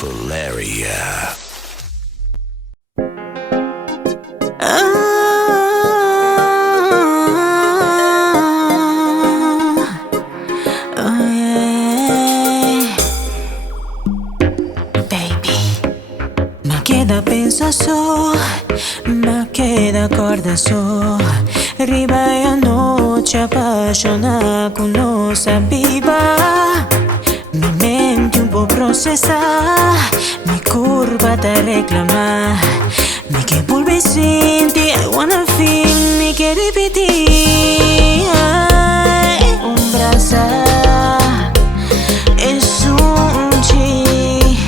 Valeria. Ma che da pensa so, ma che da corda so. Ribai a noche apaixonada con no sabiva. Mi mente un po' processa, mi curva da reclamar. Mi que vuelve sin ti, I wanna feel, mi que repetir. Ay, un brazo es un chi,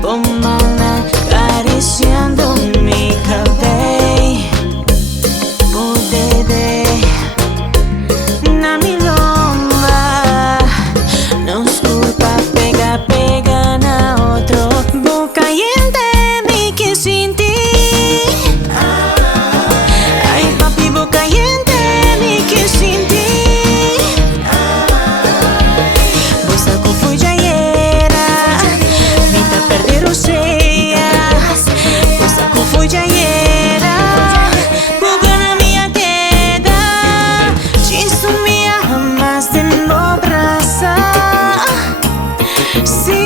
pomana acariciando mi cabello. Podede na mi lomba, no es culpa, pega na otro. Boca caliente mi que sin ti. Ay papi, boca caliente mi que sin ti. Vos a confu ya era, mi ta perder o sea. Vos a confu ya era, boca na minha teta. Ci sumia jamás de no abrazar. Sí.